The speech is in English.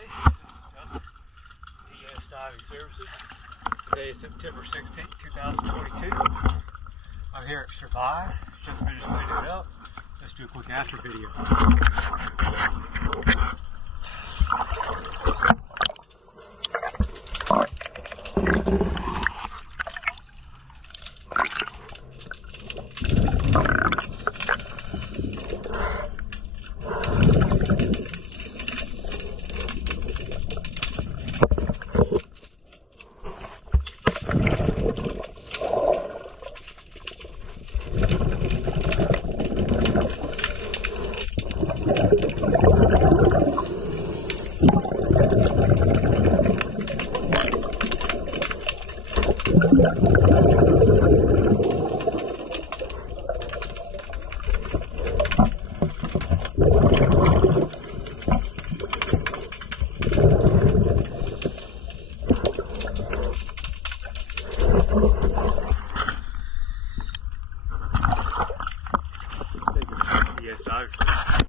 This is DS Diving Services. Today is September 16th, 2022. I'm here at Survive. Just finished cleaning it up. Let's do a quick after video. DS Diving Services.